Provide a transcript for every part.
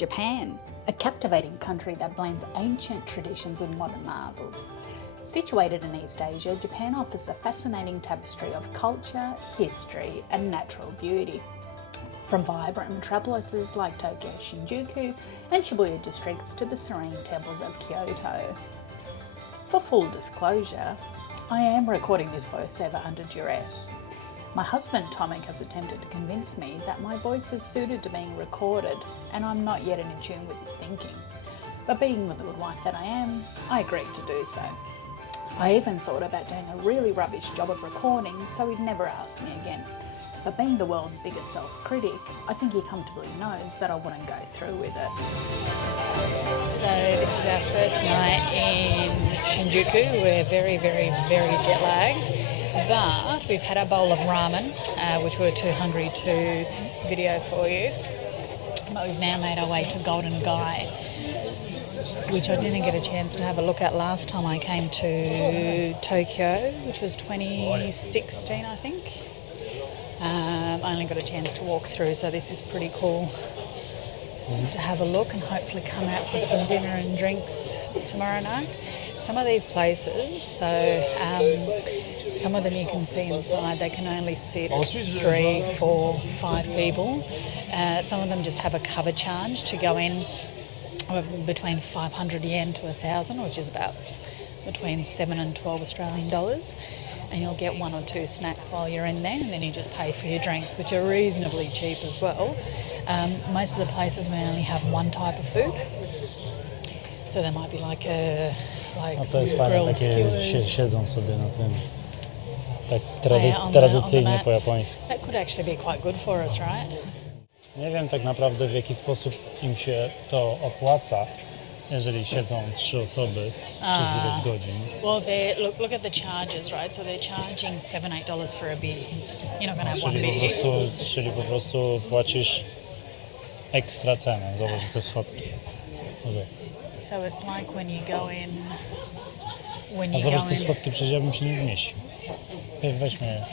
Japan, a captivating country that blends ancient traditions with modern marvels. Situated in East Asia, Japan offers a fascinating tapestry of culture, history, and natural beauty. From vibrant metropolises like Tokyo Shinjuku and Shibuya districts to the serene temples of Kyoto. For full disclosure, I am recording this voiceover under duress. My husband Tomek has attempted to convince me that my voice is suited to being recorded, and I'm not yet in tune with his thinking. But being the good wife that I am, I agreed to do so. I even thought about doing a really rubbish job of recording so he'd never ask me again. But being the world's biggest self-critic, I think he comfortably knows that I wouldn't go through with it. So this is our first night in Shinjuku. We're very jet lagged, but we've had a bowl of ramen, which we were too hungry to video for you. But we've now made our way to Golden Gai, which I didn't get a chance to have a look at last time I came to Tokyo, which was 2016, I think. I only got a chance to walk through, so this is pretty cool to have a look and hopefully come out for some dinner and drinks tomorrow night. Some of these places, so some of them you can see inside, they can only sit 3, 4, 5 people. Some of them just have a cover charge to go in between 500 yen to 1,000, which is about between 7 and 12 Australian dollars. And you'll get 1 or 2 snacks while you're in there, and then you just pay for your drinks, which are reasonably cheap as well. Most of the places may only have one type of food, so there might be like some grilled skewers. Siedzą sobie na tym, tak tradycyjnie po japońsku. That could actually be quite good for us, right? Nie wiem tak naprawdę, w jaki sposób im się to opłaca, jeżeli siedzą 3 osoby przez ileś godzin. Well, look at the charges, right? So they're charging $7-8 for a beer. You're not going to have one beer. Czyli po prostu płacisz ekstra cenę. Zobacz te schodki. Okay. So it's like when you go in... A zobacz te schodki, przecież ja bym się nie zmieścił. Weźmy je.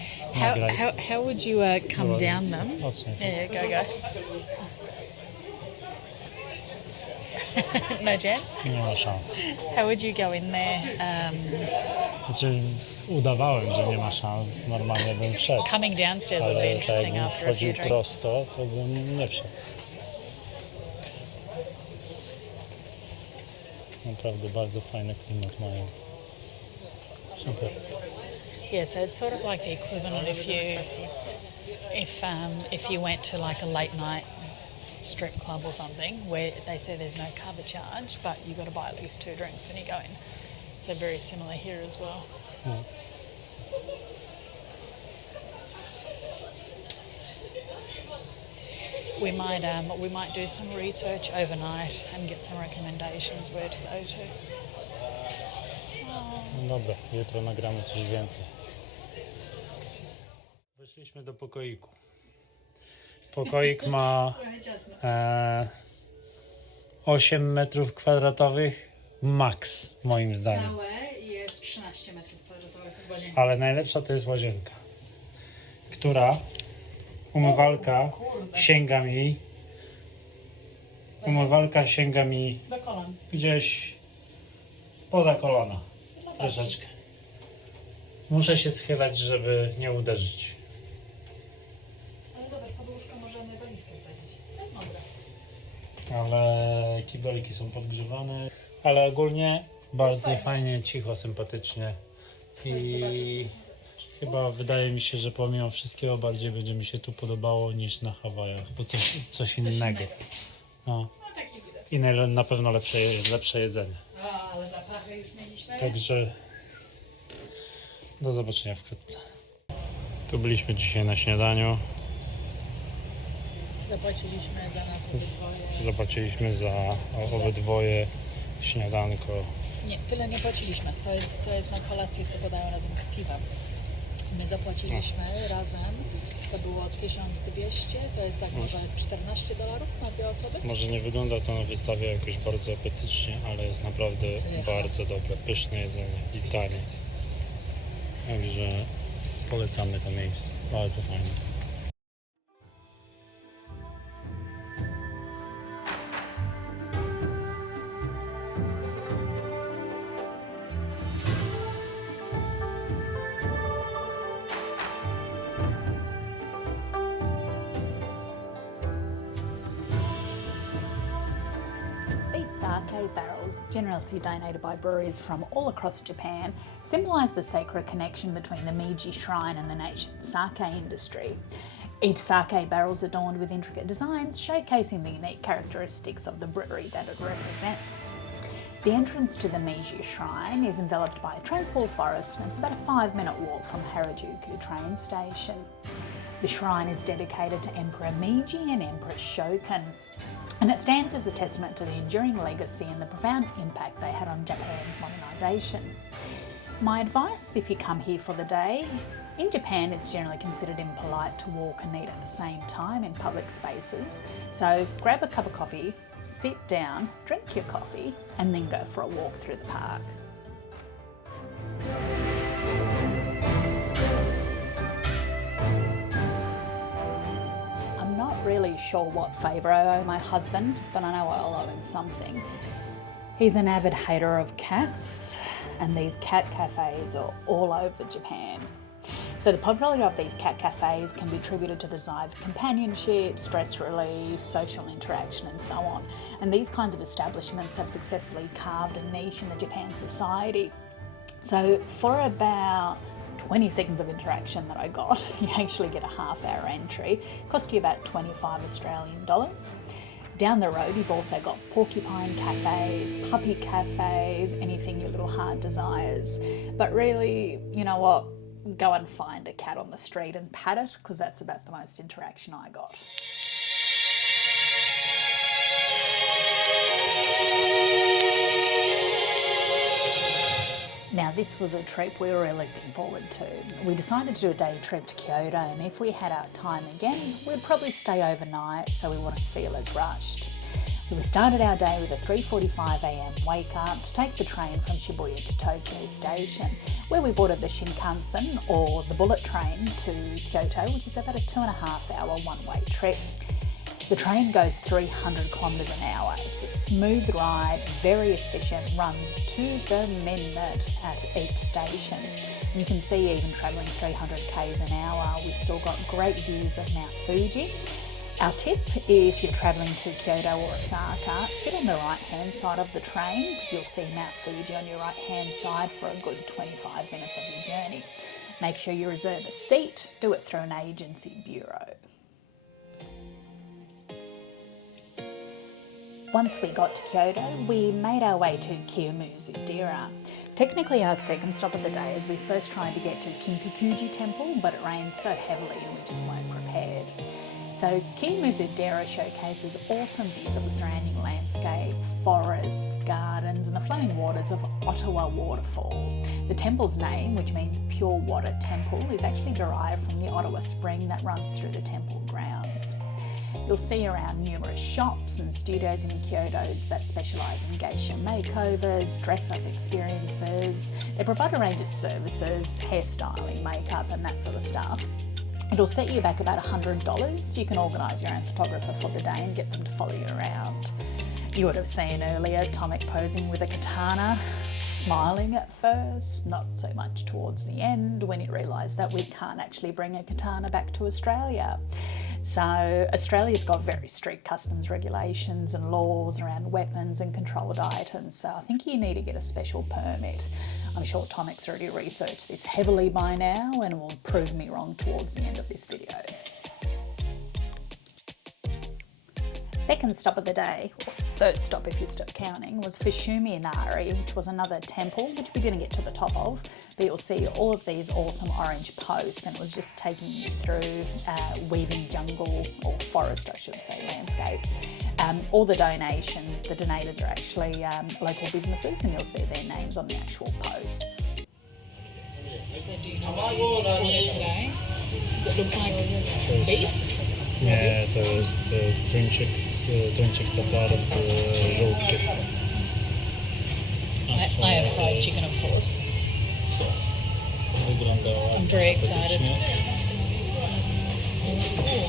How would you come down them? Yeah, go. No chance? Nie ma szans. How would you go in there? Znaczy, udawałem, że nie ma szans, normalnie bym wszedł. Coming downstairs would be interesting after a few drinks. Prosto, to bym nie wszedł. Naprawdę bardzo fajny klimat mają. Super. Yeah, so it's sort of like the equivalent if you went to like a late night strip club or something where they say there's no cover charge, but you've got to buy at least 2 drinks when you go in. So very similar here as well. Yeah. We might do some research overnight and get some recommendations where to go to. No dobra, jutro nagramy coś więcej. Weszliśmy do pokoiku. Pokoik ma 8 metrów kwadratowych max, moim zdaniem. Całe jest 13 metrów kwadratowych z łazienką. Ale najlepsza to jest łazienka, która umywalka sięga mi do kolan. Gdzieś poza kolana. Troszeczkę. Muszę się schylać, żeby nie uderzyć. Ale zobacz, pod łóżko możemy walizkę wsadzić. To jest mądre. Ale kibelki są podgrzewane. Ale ogólnie bardzo fajnie, cicho, sympatycznie. I chyba wydaje mi się, że pomimo wszystkiego bardziej będzie mi się tu podobało niż na Hawajach, bo coś innego. No. I na pewno lepsze jedzenie. Ale zapachy już mieliśmy. Także do zobaczenia wkrótce. Tu byliśmy dzisiaj na śniadaniu. Zapłaciliśmy za nas obydwoje. Zapłaciliśmy za obydwoje śniadanko. Nie, tyle nie płaciliśmy. To jest na kolację, co podają razem z piwem. My zapłaciliśmy razem, to było 1200, to jest tak może $14 na 2 osoby. Może nie wygląda to na wystawie jakoś bardzo apetycznie, ale jest naprawdę bardzo dobre, pyszne jedzenie i tanie. Także polecamy to miejsce, bardzo fajne. These sake barrels, generously donated by breweries from all across Japan, symbolise the sacred connection between the Meiji Shrine and the nation's sake industry. Each sake barrel is adorned with intricate designs, showcasing the unique characteristics of the brewery that it represents. The entrance to the Meiji Shrine is enveloped by a tranquil forest, and it's about a 5-minute walk from Harajuku train station. The shrine is dedicated to Emperor Meiji and Empress Shokan, and it stands as a testament to the enduring legacy and the profound impact they had on Japan's modernisation. My advice, if you come here for the day, in Japan it's generally considered impolite to walk and eat at the same time in public spaces, so grab a cup of coffee, sit down, drink your coffee, and then go for a walk through the park. I'm not really sure what favour I owe my husband, but I know I'll owe him something. He's an avid hater of cats, and these cat cafes are all over Japan. So the popularity of these cat cafes can be attributed to the desire for companionship, stress relief, social interaction and so on. And these kinds of establishments have successfully carved a niche in the Japan society. So for about 20 seconds of interaction that I got, you actually get a half-hour entry. It cost you about 25 Australian dollars. Down the road, you've also got porcupine cafes, puppy cafes, anything your little heart desires. But really, you know what? Go and find a cat on the street and pat it, because that's about the most interaction I got. Now this was a trip we were really looking forward to. We decided to do a day trip to Kyoto, and if we had our time again, we'd probably stay overnight so we wouldn't feel as rushed. We started our day with a 3:45 a.m. wake up to take the train from Shibuya to Tokyo Station, where we boarded the Shinkansen, or the bullet train, to Kyoto, which is about a 2.5-hour one-way trip. The train goes 300 kilometres an hour. It's a smooth ride, very efficient, runs to the minute at each station. And you can see even travelling 300 k's an hour, we've still got great views of Mount Fuji. Our tip, if you're travelling to Kyoto or Osaka, sit on the right-hand side of the train, because you'll see Mount Fuji on your right-hand side for a good 25 minutes of your journey. Make sure you reserve a seat, do it through an agency bureau. Once we got to Kyoto, we made our way to Kiyomizu-dera. Technically our second stop of the day, as we first tried to get to Kinkakuji Temple, but it rained so heavily and we just weren't prepared. So Kiyomizu-dera showcases awesome views of the surrounding landscape, forests, gardens and the flowing waters of Ottawa Waterfall. The temple's name, which means Pure Water Temple, is actually derived from the Ottawa Spring that runs through the temple grounds. You'll see around numerous shops and studios in Kyoto that specialise in geisha makeovers, dress-up experiences. They provide a range of services, hairstyling, makeup and that sort of stuff. It'll set you back about $100. You can organise your own photographer for the day and get them to follow you around. You would have seen earlier Tomek posing with a katana, smiling at first, not so much towards the end when he realised that we can't actually bring a katana back to Australia. So Australia's got very strict customs regulations and laws around weapons and controlled items, so I think you need to get a special permit. I'm sure Tomek's already researched this heavily by now and will prove me wrong towards the end of this video. Second stop of the day, or third stop if you stop counting, was Fushimi Inari, which was another temple, which we didn't get to the top of, but you'll see all of these awesome orange posts, and it was just taking you through weaving jungle, or forest I should say, landscapes. All the donations, the donators are actually local businesses, and you'll see their names on the actual posts. So do you know what you ordered today? Does it look like beef? Nie, to jest tuńczyk tatar z żółtkiem. I have fried chicken, of course. Wygląda ładnie. I'm very excited.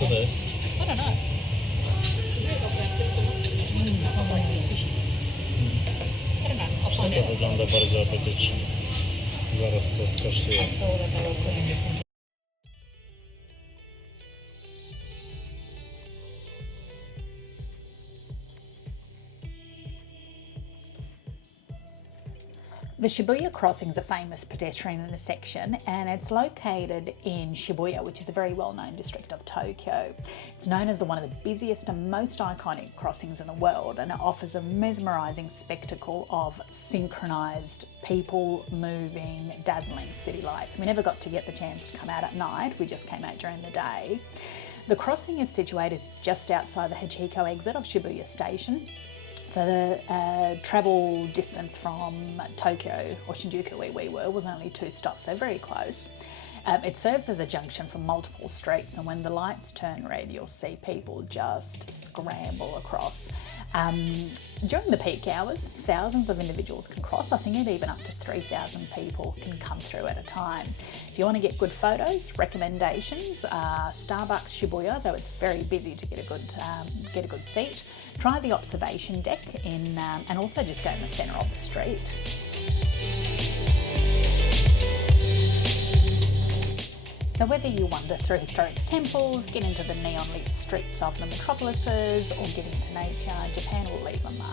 Co to jest? I don't know. It smells like fish. I don't know. I'll find Wszystko out. wygląda bardzo apetycznie. Zaraz to skosztuję. I saw that they were putting this into The Shibuya crossing is a famous pedestrian intersection, and it's located in Shibuya, which is a very well-known district of Tokyo. It's known as one of the busiest and most iconic crossings in the world, and it offers a mesmerising spectacle of synchronised people moving, dazzling city lights. We never got to get the chance to come out at night, we just came out during the day. The crossing is situated just outside the Hachiko exit of Shibuya Station. So the travel distance from Tokyo or Shinjuku, where we were, was only 2 stops, so very close. It serves as a junction for multiple streets, and when the lights turn red, you'll see people just scramble across. During the peak hours, thousands of individuals can cross. I think even up to 3,000 people can come through at a time. If you want to get good photos, recommendations, Starbucks Shibuya, though it's very busy to get a good seat. Try the observation deck and also just go in the centre of the street. So whether you wander through historic temples, get into the neon-lit streets of the metropolises, or get into nature, Japan will leave a mark.